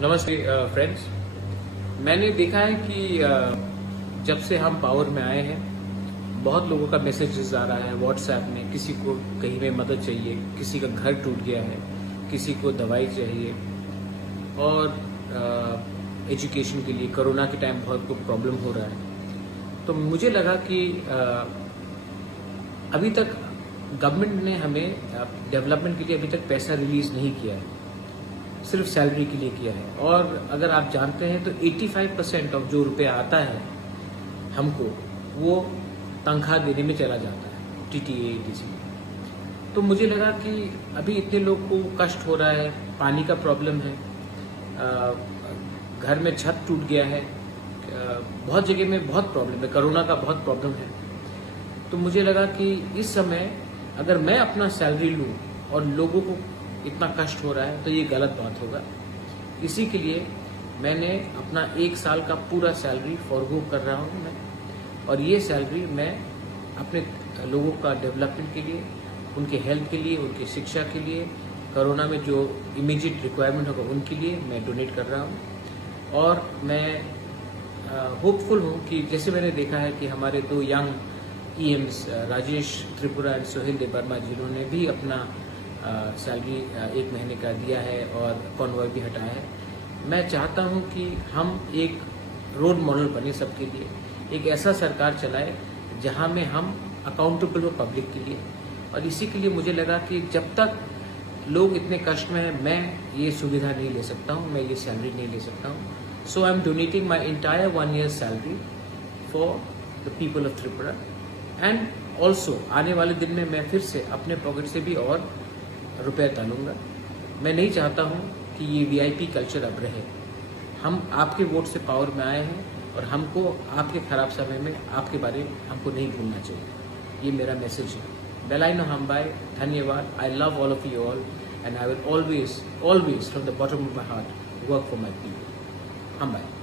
नमस्ते फ्रेंड्स। मैंने देखा है कि जब से हम पावर में आए हैं बहुत लोगों का मैसेजेस आ रहा है व्हाट्सएप में। किसी को कहीं में मदद चाहिए, किसी का घर टूट गया है, किसी को दवाई चाहिए और एजुकेशन के लिए कोरोना के टाइम बहुत को प्रॉब्लम हो रहा है। तो मुझे लगा कि अभी तक गवर्नमेंट ने हमें डेवलपमेंट के लिए अभी तक पैसा रिलीज नहीं किया है, सिर्फ सैलरी के लिए किया है। और अगर आप जानते हैं तो 85% ऑफ जो रुपया आता है हमको वो तनख्वाह देने में चला जाता है, टीटीए टीसी। तो मुझे लगा कि अभी इतने लोग को कष्ट हो रहा है, पानी का प्रॉब्लम है, घर में छत टूट गया है, बहुत जगह में बहुत प्रॉब्लम है, कोरोना का बहुत प्रॉब्लम है। तो मुझे लगा कि इस समय अगर मैं अपना सैलरी लूँ और लोगों को इतना कष्ट हो रहा है तो ये गलत बात होगा। इसी के लिए मैंने अपना 1 साल का पूरा सैलरी फॉरगो कर रहा हूँ मैं, और ये सैलरी मैं अपने लोगों का डेवलपमेंट के लिए, उनके हेल्थ के लिए, उनकी शिक्षा के लिए, कोरोना में जो इमीडिएट रिक्वायरमेंट होगा उनके लिए मैं डोनेट कर रहा हूँ। और मैं होपफुल हूँ कि जैसे मैंने देखा है कि हमारे 2 यंग ईएम्स राजेश त्रिपुरा एंड सोहेल देवर्मा जिन्होंने भी अपना सैलरी 1 महीने का दिया है और कॉन्वॉय भी हटाया है। मैं चाहता हूं कि हम एक रोल मॉडल बने सबके लिए, एक ऐसा सरकार चलाए जहां में हम अकाउंटेबल हो पब्लिक के लिए। और इसी के लिए मुझे लगा कि जब तक लोग इतने कष्ट में हैं मैं ये सुविधा नहीं ले सकता हूं, मैं ये सैलरी नहीं ले सकता हूं। So I am donating my entire 1 year salary for the people of Tripura. And also आने वाले दिन में मैं फिर से अपने पॉकेट से भी और रुपए डालूंगा। मैं नहीं चाहता हूं कि ये वीआईपी कल्चर अब रहे। हम आपके वोट से पावर में आए हैं और हमको आपके खराब समय में आपके बारे में हमको नहीं भूलना चाहिए। ये मेरा मैसेज है। बेलाइनो हम्बाई, धन्यवाद। I love all of you all and I will always from the bottom of my heart work for my people. हम्बाई।